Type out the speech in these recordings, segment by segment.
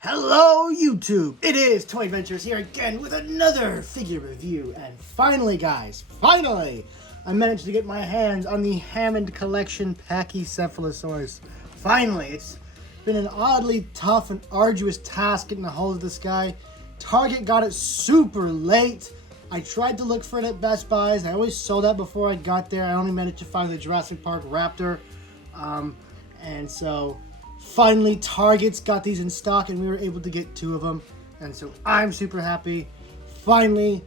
Hello YouTube! It is Toy Adventures here again with another figure review. And finally guys, finally! I managed to get my hands on the Hammond collection Pachycephalosaurus. Finally! It's been an oddly tough and arduous task getting a hold of this guy. Target got it super late. I tried to look for it at Best Buys. I always sold out before I got there. I only managed to find the Jurassic Park Raptor. And so finally Target's got these in stock and we were able to get two of them. And so I'm super happy. Finally,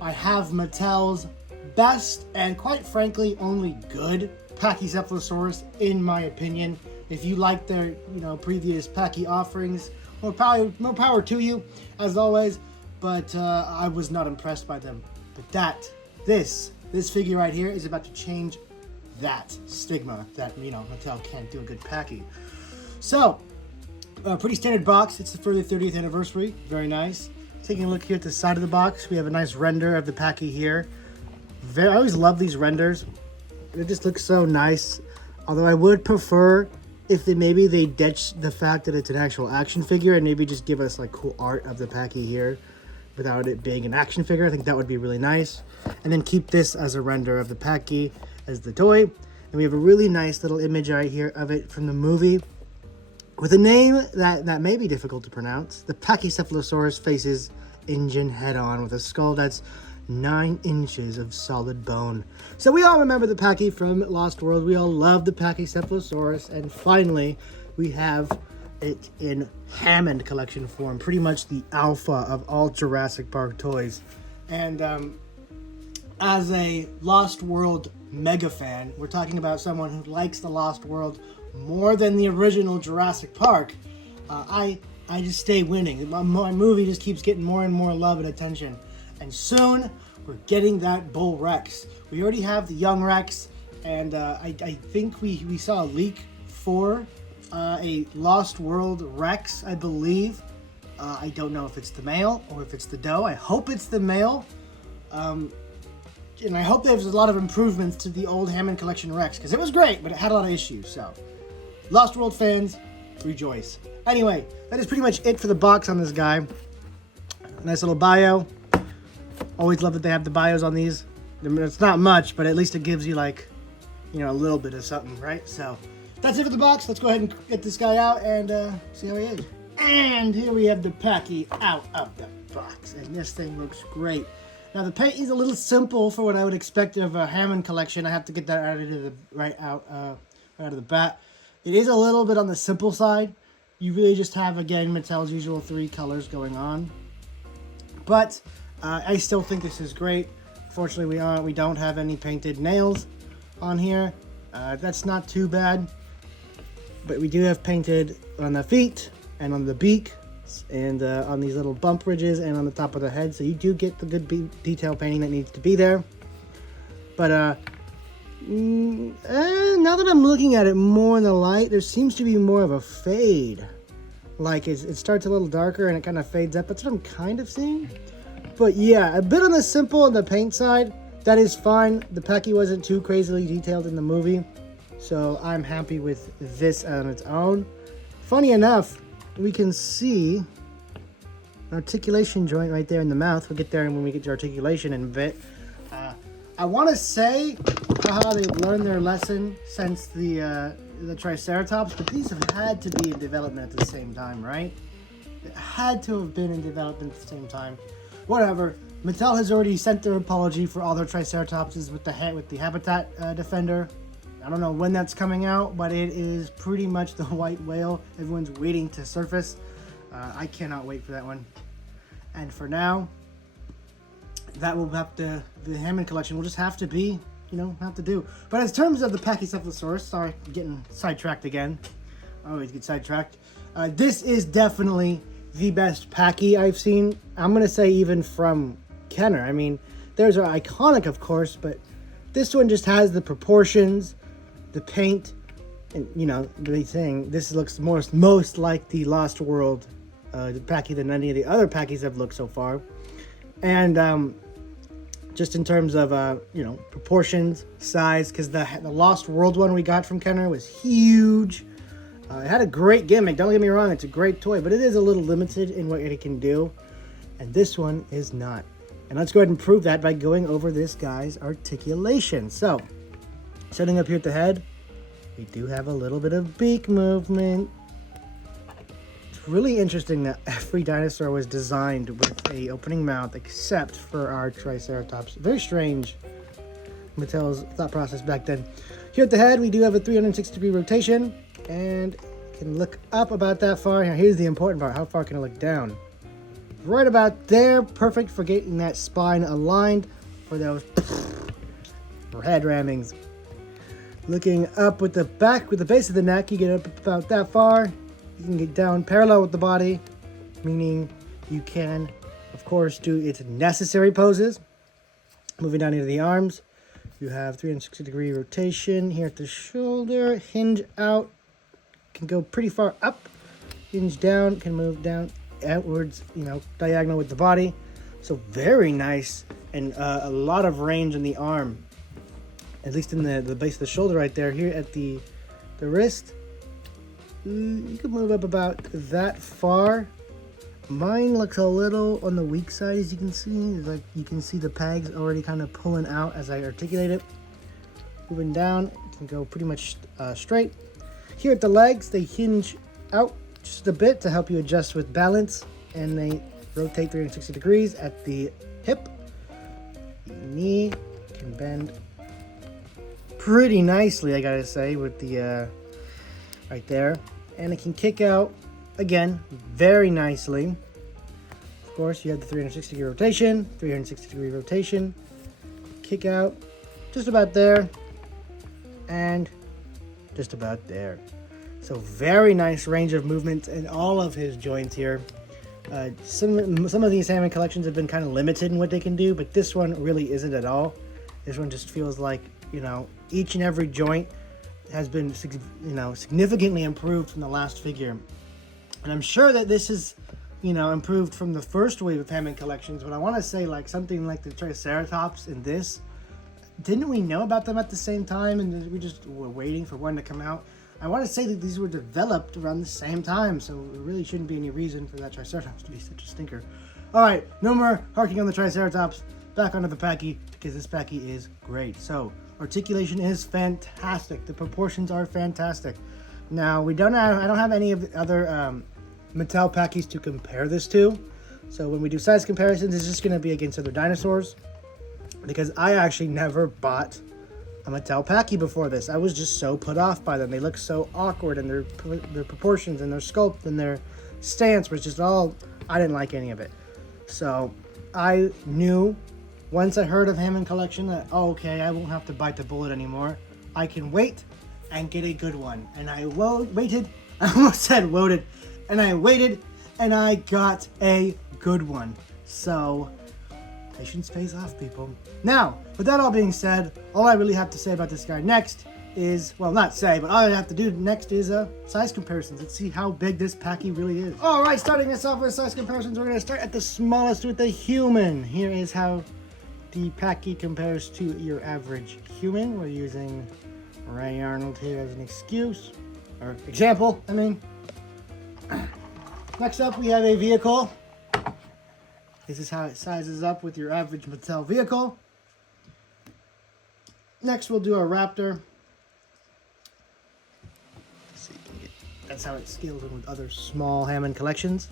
I have Mattel's best and quite frankly only good Pachycephalosaurus in my opinion. If you like their previous Pachy offerings, more power to you as always. But I was not impressed by them. But this figure right here is about to change that stigma that Mattel can't do a good Pachy. So, pretty standard box. It's for the 30th anniversary. Very nice. Taking a look here at the side of the box, we have a nice render of the Pachy here. I always love these renders. It just looks so nice. Although I would prefer if they ditch the fact that it's an actual action figure and maybe just give us like cool art of the Pachy here without it being an action figure. I think that would be really nice. And then keep this as a render of the Pachy as the toy. And we have a really nice little image right here of it from the movie with a name that may be difficult to pronounce. The Pachycephalosaurus faces engine head-on with a skull that's 9 inches of solid bone. So we all remember the Pachy from Lost World. We all love the Pachycephalosaurus. And finally, we have it in Hammond collection form. Pretty much the alpha of all Jurassic Park toys. And as a Lost World mega fan, we're talking about someone who likes the Lost World more than the original Jurassic Park. I just stay winning. My movie just keeps getting more and more love and attention. And soon, we're getting that Bull Rex. We already have the young Rex, and I think we saw a leak for a Lost World Rex, I believe. I don't know if it's the male or if it's the doe. I hope it's the male. And I hope there's a lot of improvements to the old Hammond Collection Rex, because it was great, but it had a lot of issues. So, Lost World fans, rejoice. Anyway, that is pretty much it for the box on this guy. Nice little bio. Always love that they have the bios on these. I mean, it's not much, but at least it gives you like, a little bit of something, right? So, that's it for the box. Let's go ahead and get this guy out and see how he is. And here we have the Pachy out of the box. And this thing looks great. Now the paint is a little simple for what I would expect of a Hammond collection. I have to get that right out of the bat. It is a little bit on the simple side. You really just have, again, Mattel's usual 3 colors going on. But I still think this is great. Fortunately, we don't have any painted nails on here. That's not too bad. But we do have painted on the feet and on the beak and on these little bump ridges and on the top of the head. So you do get the good detail painting that needs to be there. But now that I'm looking at it more in the light, there seems to be more of a fade. Like it starts a little darker and it kind of fades up. That's what I'm kind of seeing. But yeah, a bit on the simple on the paint side. That is fine. The Pachy wasn't too crazily detailed in the movie. So I'm happy with this on its own. Funny enough, we can see an articulation joint right there in the mouth. We'll get there when we get to articulation in a bit. I want to say how they've learned their lesson since the Triceratops, but these have had to be in development at the same time, right? It had to have been in development at the same time. Whatever. Mattel has already sent their apology for all their Triceratopses with the Habitat Defender. I don't know when that's coming out, but it is pretty much the white whale everyone's waiting to surface. I cannot wait for that one. And for now, that will have to, the Hammond collection will just have to be, have to do. But in terms of the Pachycephalosaurus, sorry, I'm getting sidetracked again. I always get sidetracked. This is definitely the best Pachy I've seen. I'm going to say even from Kenner. I mean, theirs are iconic, of course, but this one just has the proportions, the paint, and the thing. This looks most like the Lost World Pachy than any of the other Pachys I've looked so far. And just in terms of proportions, size, because the Lost World one we got from Kenner was huge. It had a great gimmick, don't get me wrong, it's a great toy, but it is a little limited in what it can do, and this one is not. And let's go ahead and prove that by going over this guy's articulation. So, setting up here at the head, we do have a little bit of beak movement. It's really interesting that every dinosaur was designed with a opening mouth except for our Triceratops. Very strange, Mattel's thought process back then. Here at the head, we do have a 360-degree rotation, and can look up about that far. Now, here's the important part. How far can I look down? Right about there. Perfect for getting that spine aligned for those for head rammings. Looking up with the back, with the base of the neck, you get up about that far. You can get down parallel with the body, meaning you can, of course, do its necessary poses. Moving down into the arms, you have 360-degree rotation here at the shoulder. Hinge out, can go pretty far up. Hinge down, can move down outwards, you know, diagonal with the body. So very nice, and a lot of range in the arm, at least in the base of the shoulder right there. Here at the wrist, you can move up about that far. Mine looks a little on the weak side, as you can see. It's like you can see the pegs already kind of pulling out as I articulate it. Moving down, it can go pretty much straight. Here at the legs, they hinge out just a bit to help you adjust with balance, and they rotate 360 degrees at the hip. The knee can bend pretty nicely, I gotta say, with the right there, and it can kick out again very nicely. Of course, you have the 360 degree rotation, 360 degree rotation, kick out just about there, and just about there. So very nice range of movement in all of his joints here. Some of these Hammond collections have been kind of limited in what they can do, but this one really isn't at all. This one just feels like, you know, each and every joint has been, you know, significantly improved from the last figure. And I'm sure that this is, you know, improved from the first wave of Hammond collections, but I want to say, like, something like the Triceratops in this, didn't we know about them at the same time, and we just were waiting for one to come out? I want to say that these were developed around the same time, so there really shouldn't be any reason for that Triceratops to be such a stinker. Alright, no more harking on the Triceratops, back onto the Pachy, because this Pachy is great. So, articulation is fantastic, the proportions are fantastic. Now, I don't have any of the other Mattel Pachys to compare this to, so when we do size comparisons, it's just going to be against other dinosaurs, because I actually never bought a Mattel Pachy before this. I was just so put off by them. They look so awkward, and their proportions and their sculpt and their stance was just all, I didn't like any of it. So I knew once I heard of Hammond collection that, oh, okay, I won't have to bite the bullet anymore. I can wait and get a good one. And I waited. I almost said voted. And I waited, and I got a good one. So patience pays off, people. Now, with that all being said, all I really have to say about this guy next is, well, not say, but all I have to do next is size comparisons. Let's see how big this Pachy really is. All right, starting us off with size comparisons, we're going to start at the smallest with the human. Here is how the Pachy compares to your average human. We're using Ray Arnold here as an excuse, or example, I mean. Next up, we have a vehicle. This is how it sizes up with your average Mattel vehicle. Next, we'll do a Raptor. Let's see, that's how it scales in with other small Hammond collections.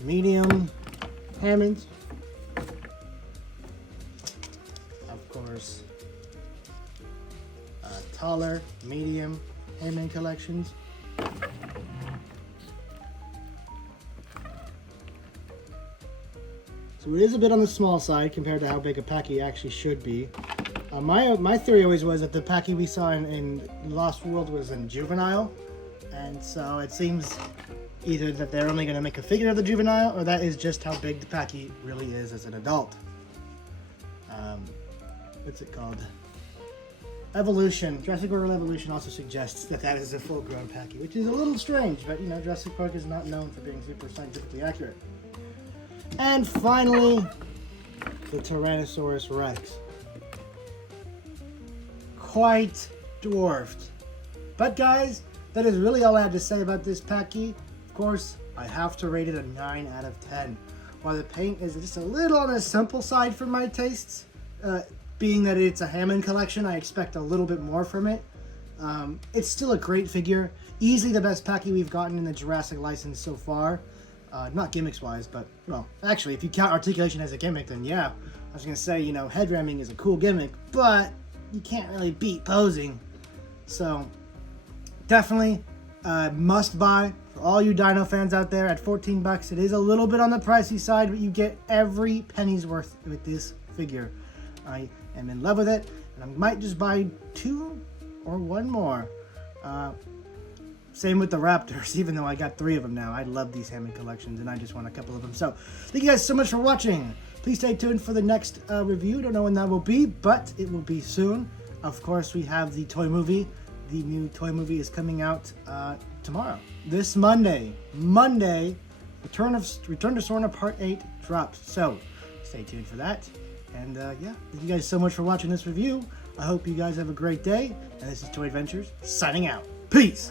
Medium Hammonds. Of course, taller, medium Hammond collections. So it is a bit on the small side compared to how big a Pachy actually should be. My theory always was that the Pachy we saw in Lost World was in juvenile, and so it seems either that they're only going to make a figure of the juvenile, or that is just how big the Pachy really is as an adult. What's it called? Evolution. Jurassic World Evolution also suggests that that is a full-grown Pachy, which is a little strange, but you know, Jurassic Park is not known for being super scientifically accurate. And finally, the Tyrannosaurus Rex. Quite dwarfed. But guys, that is really all I have to say about this Packy. Of course, I have to rate it a 9 out of 10. While the paint is just a little on the simple side for my tastes, being that it's a Hammond collection, I expect a little bit more from it. It's still a great figure. Easily the best Packy we've gotten in the Jurassic license so far. Not gimmicks wise, but, well, actually, if you count Articulation as a gimmick, then yeah. I was going to say, you know, head ramming is a cool gimmick, but you can't really beat posing. So, definitely must buy for all you dino fans out there at 14 bucks. It is a little bit on the pricey side, but you get every penny's worth with this figure. I am in love with it, and I might just buy 2 or 1 more. Same with the Raptors, even though I got 3 of them now. I love these Hammond collections, and I just want a couple of them. So, thank you guys so much for watching. Please stay tuned for the next review. Don't know when that will be, but it will be soon. Of course, we have the toy movie. The new toy movie is coming out tomorrow. This Monday, Return to Sorna Part 8 drops. So, stay tuned for that. And yeah, thank you guys so much for watching this review. I hope you guys have a great day. And this is Toy Adventures, signing out. Peace!